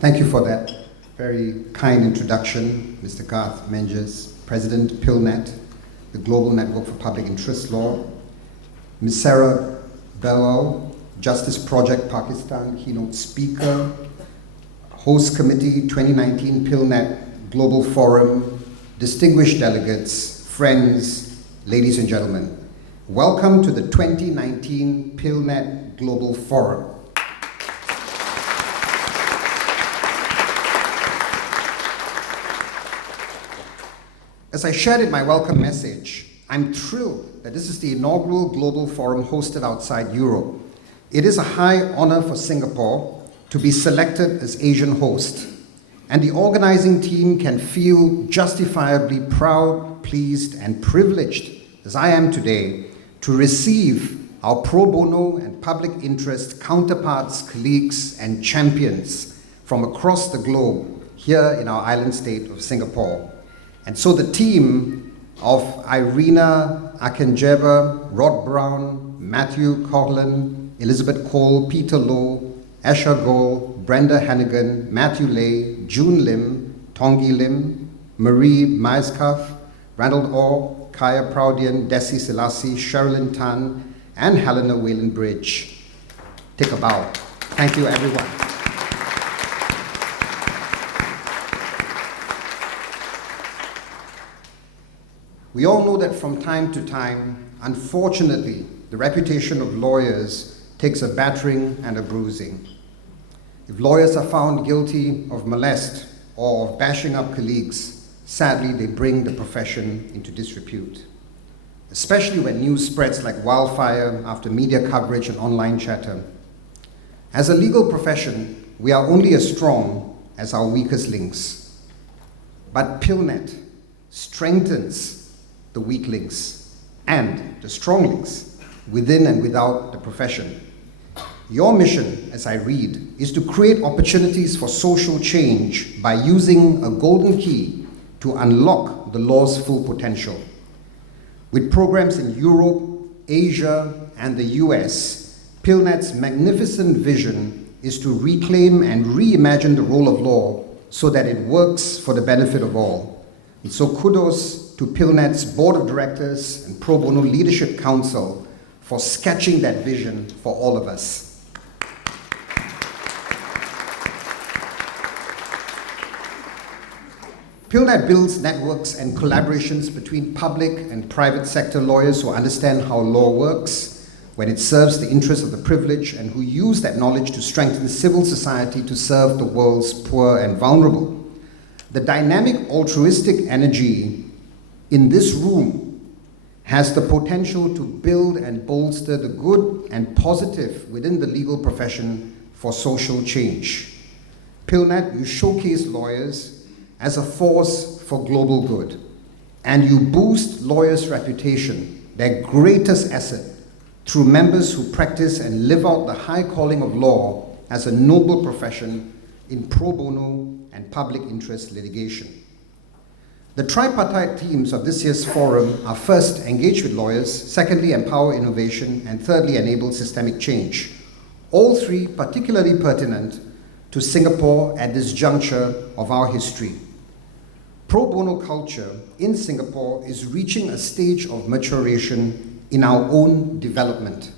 Thank you for that very kind introduction, Mr. Garth Menges, President, PILnet, the Global Network for Public Interest Law, Ms. Sarah Belwal, Justice Project Pakistan, keynote speaker, Host Committee 2019 PILnet Global Forum, distinguished delegates, friends, ladies and gentlemen. Welcome to the 2019 PILnet Global Forum. As I shared in my welcome message, I'm thrilled that this is the inaugural Global Forum hosted outside Europe. It is a high honor for Singapore to be selected as Asian host, and the organizing team can feel justifiably proud, pleased, and privileged, as I am today, to receive our pro bono and public interest counterparts, colleagues, and champions from across the globe here in our island state of Singapore. And so the team of Irina Akinjeva, Rod Brown, Matthew Coughlin, Elizabeth Cole, Peter Lowe, Asher Gohl, Brenda Hannigan, Matthew Lay, June Lim, Tongi Lim, Marie Maiskaf, Randall Orr, Kaya Proudian, Desi Selassie, Sherilyn Tan, and Helena Whalen Bridge. Take a bow. Thank you, everyone. We all know that from time to time, unfortunately, the reputation of lawyers takes a battering and a bruising. If lawyers are found guilty of molest or of bashing up colleagues, sadly, they bring the profession into disrepute, especially when news spreads like wildfire after media coverage and online chatter. As a legal profession, we are only as strong as our weakest links. But PILnet strengthens the weak links and the strong links within and without the profession. Your mission, as I read, is to create opportunities for social change by using a golden key to unlock the law's full potential. With programs in Europe, Asia, and the US, PILnet's magnificent vision is to reclaim and reimagine the role of law so that it works for the benefit of all. And so kudos to PILnet's Board of Directors and Pro Bono Leadership Council for sketching that vision for all of us. PILnet builds networks and collaborations between public and private sector lawyers who understand how law works, when it serves the interests of the privileged, and who use that knowledge to strengthen civil society to serve the world's poor and vulnerable. The dynamic altruistic energy in this room has the potential to build and bolster the good and positive within the legal profession for social change. PILnet, you showcase lawyers as a force for global good, and you boost lawyers' reputation, their greatest asset, through members who practice and live out the high calling of law as a noble profession in pro bono and public interest litigation. The tripartite themes of this year's forum are first, engage with lawyers, secondly, empower innovation, and thirdly, enable systemic change. All three particularly pertinent to Singapore at this juncture of our history. Pro bono culture in Singapore is reaching a stage of maturation in our own development.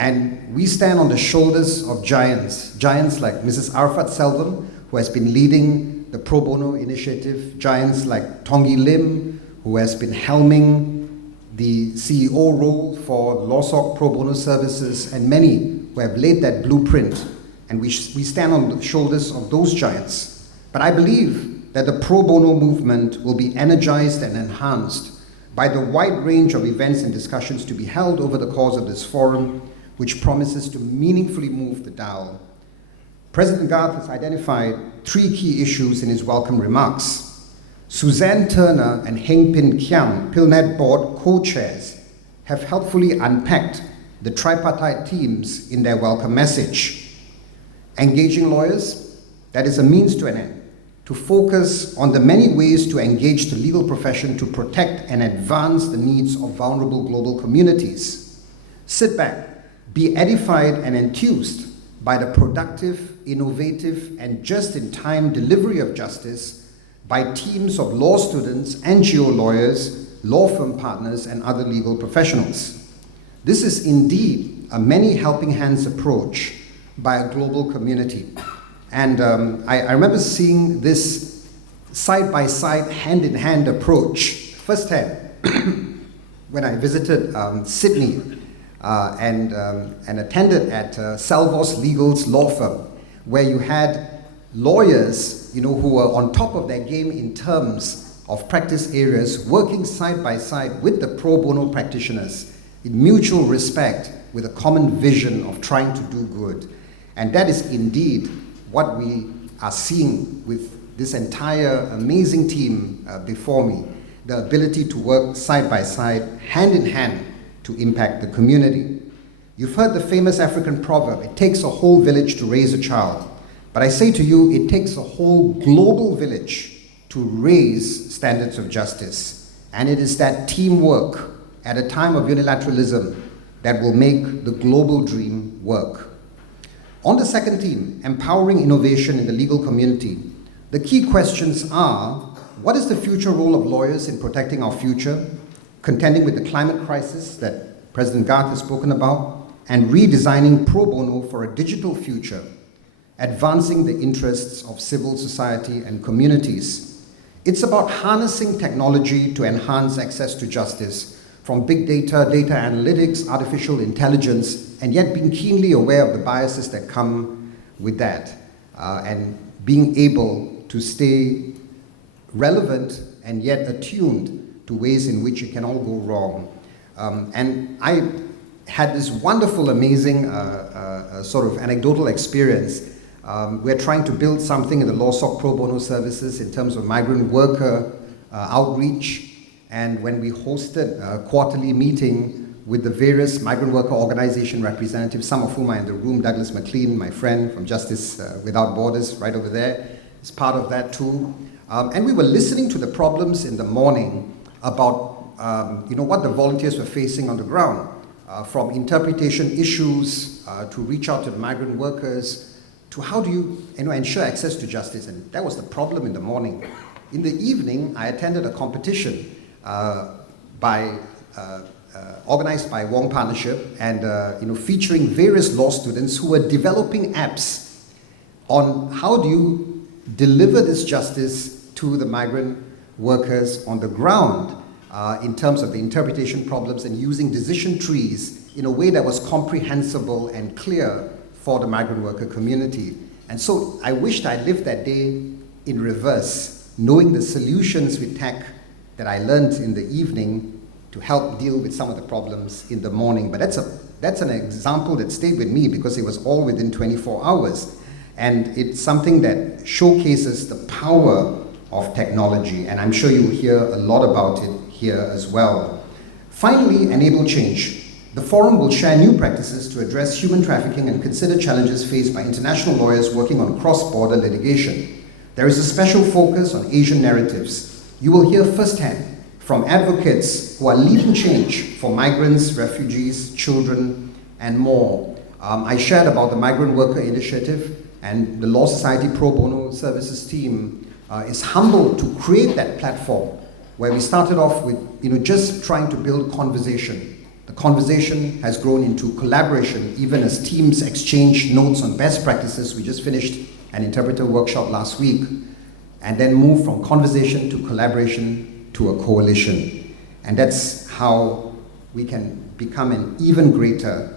And we stand on the shoulders of giants like Mrs. Arafat Selvon, who has been leading the Pro Bono initiative, giants like Tongi Lim, who has been helming the CEO role for LawSoc Pro Bono services, and many who have laid that blueprint. And we stand on the shoulders of those giants. But I believe that the Pro Bono movement will be energized and enhanced by the wide range of events and discussions to be held over the course of this forum, which promises to meaningfully move the dial. President Garth has identified three key issues in his welcome remarks. Suzanne Turner and Heng Pin Kiang, PILnet Board co-chairs, have helpfully unpacked the tripartite themes in their welcome message. Engaging lawyers, that is a means to an end, to focus on the many ways to engage the legal profession to protect and advance the needs of vulnerable global communities. Sit back, be edified and enthused by the productive innovative, and just-in-time delivery of justice by teams of law students, NGO lawyers, law firm partners, and other legal professionals. This is indeed a many helping hands approach by a global community. And I remember seeing this side-by-side, hand-in-hand approach firsthand when I visited Sydney and attended at Salvos Legal's law firm, where you had lawyers, who were on top of their game in terms of practice areas, working side by side with the pro bono practitioners in mutual respect with a common vision of trying to do good. And that is indeed what we are seeing with this entire amazing team before me, the ability to work side by side, hand in hand, to impact the community. You've heard the famous African proverb, it takes a whole village to raise a child. But I say to you, it takes a whole global village to raise standards of justice. And it is that teamwork at a time of unilateralism that will make the global dream work. On the second theme, empowering innovation in the legal community, the key questions are, what is the future role of lawyers in protecting our future, contending with the climate crisis that President Garth has spoken about, and redesigning pro bono for a digital future, advancing the interests of civil society and communities. It's about harnessing technology to enhance access to justice, from big data, data analytics, artificial intelligence, and yet being keenly aware of the biases that come with that, and being able to stay relevant and yet attuned to ways in which it can all go wrong. And I had this wonderful, amazing sort of anecdotal experience. We're trying to build something in the LawSoc pro bono services in terms of migrant worker outreach. And when we hosted a quarterly meeting with the various migrant worker organization representatives, some of whom are in the room, Douglas McLean, my friend from Justice Without Borders, right over there, is part of that too. And we were listening to the problems in the morning about what the volunteers were facing on the ground, from interpretation issues to reach out to the migrant workers, to how do you ensure access to justice. And that was the problem in the morning. In the evening, I attended a competition organized by Wong Partnership and featuring various law students who were developing apps on how do you deliver this justice to the migrant workers on the ground in terms of the interpretation problems and using decision trees in a way that was comprehensible and clear for the migrant worker community. And so I wished I lived that day in reverse, knowing the solutions with tech that I learned in the evening to help deal with some of the problems in the morning. But that's an example that stayed with me because it was all within 24 hours. And it's something that showcases the power of technology, and I'm sure you'll hear a lot about it here as well. Finally, enable change. The forum will share new practices to address human trafficking and consider challenges faced by international lawyers working on cross-border litigation. There is a special focus on Asian narratives. You will hear firsthand from advocates who are leading change for migrants, refugees, children, and more. I shared about the Migrant Worker Initiative, and the Law Society Pro Bono Services team is humbled to create that platform where we started off with just trying to build conversation. The conversation has grown into collaboration, even as teams exchange notes on best practices. We just finished an interpreter workshop last week, and then moved from conversation to collaboration to a coalition. And that's how we can become an even greater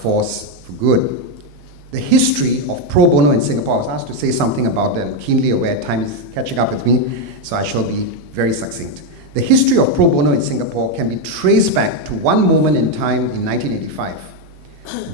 force for good. The history of pro bono in Singapore, I was asked to say something about that, keenly aware, time is catching up with me, so I shall be very succinct. The history of pro bono in Singapore can be traced back to one moment in time in 1985.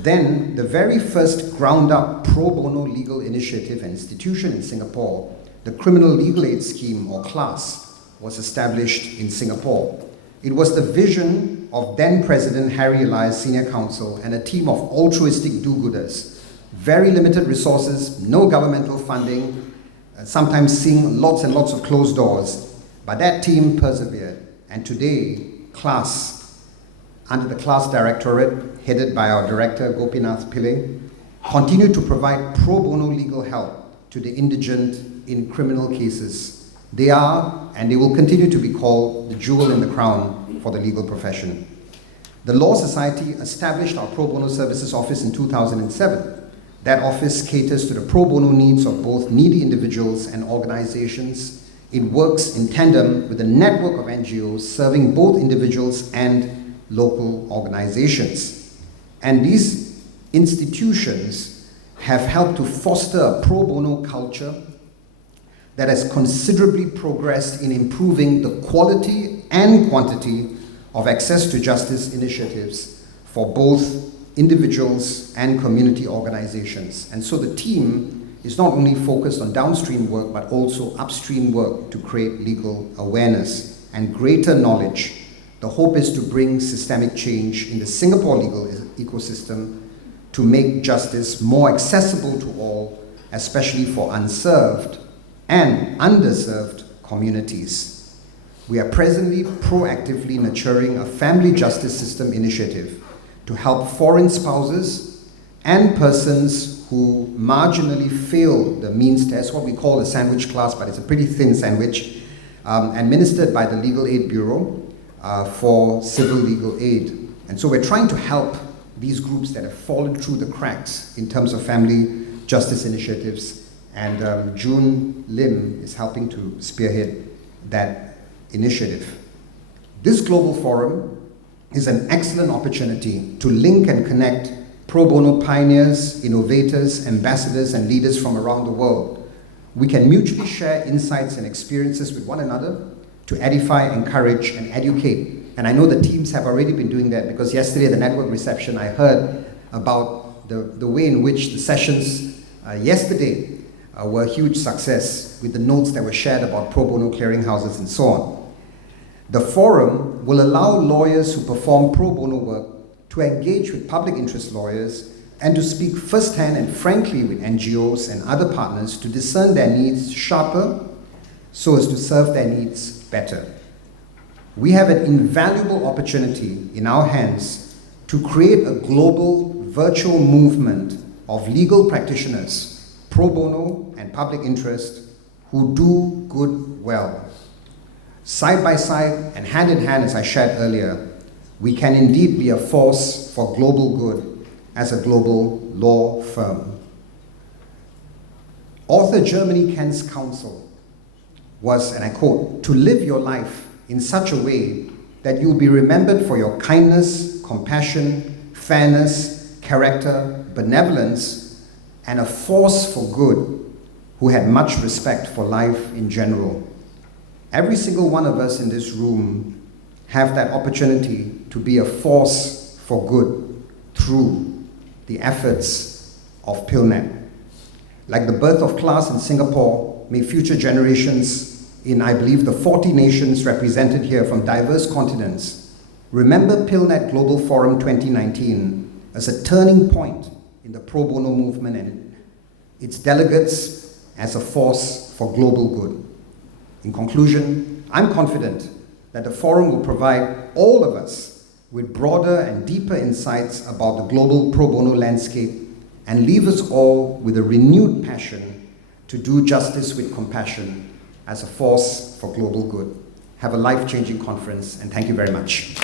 Then, the very first ground-up pro bono legal initiative and institution in Singapore, the Criminal Legal Aid Scheme, or CLAS, was established in Singapore. It was the vision of then-President Harry Elias Senior Counsel and a team of altruistic do-gooders. Very limited resources, no governmental funding, sometimes seeing lots and lots of closed doors. But that team persevered. And today, CLAS, under the CLAS Directorate, headed by our director, Gopinath Pillai, continue to provide pro bono legal help to the indigent in criminal cases. They are, and they will continue to be called, the jewel in the crown for the legal profession. The Law Society established our Pro Bono Services Office in 2007. That office caters to the pro bono needs of both needy individuals and organizations. It works in tandem with a network of NGOs serving both individuals and local organizations. And these institutions have helped to foster a pro bono culture that has considerably progressed in improving the quality and quantity of access to justice initiatives for both individuals and community organizations. And so the team is not only focused on downstream work, but also upstream work to create legal awareness and greater knowledge. The hope is to bring systemic change in the Singapore legal ecosystem to make justice more accessible to all, especially for unserved and underserved communities. We are presently proactively nurturing a family justice system initiative to help foreign spouses and persons who marginally fail the means test, what we call a sandwich class, but it's a pretty thin sandwich, administered by the Legal Aid Bureau for civil legal aid. And so we're trying to help these groups that have fallen through the cracks in terms of family justice initiatives. And June Lim is helping to spearhead that initiative. This global forum is an excellent opportunity to link and connect pro bono pioneers, innovators, ambassadors, and leaders from around the world. We can mutually share insights and experiences with one another to edify, encourage, and educate. And I know the teams have already been doing that, because yesterday at the network reception I heard about the way in which the sessions yesterday were a huge success, with the notes that were shared about pro bono clearinghouses and so on. The forum will allow lawyers who perform pro bono work to engage with public interest lawyers and to speak firsthand and frankly with NGOs and other partners to discern their needs sharper so as to serve their needs better. We have an invaluable opportunity in our hands to create a global virtual movement of legal practitioners, pro bono and public interest, who do good well. Side by side and hand in hand, as I shared earlier, we can indeed be a force for global good as a global law firm. Author Germany Kent's counsel was, and I quote, "to live your life in such a way that you'll be remembered for your kindness, compassion, fairness, character, benevolence, and a force for good, who had much respect for life in general." Every single one of us in this room have that opportunity to be a force for good through the efforts of PILnet. Like the birth of class in Singapore, may future generations in, I believe, the 40 nations represented here from diverse continents remember PILnet Global Forum 2019 as a turning point in the pro bono movement and its delegates as a force for global good. In conclusion, I'm confident that the forum will provide all of us with broader and deeper insights about the global pro bono landscape and leave us all with a renewed passion to do justice with compassion as a force for global good. Have a life-changing conference, and thank you very much.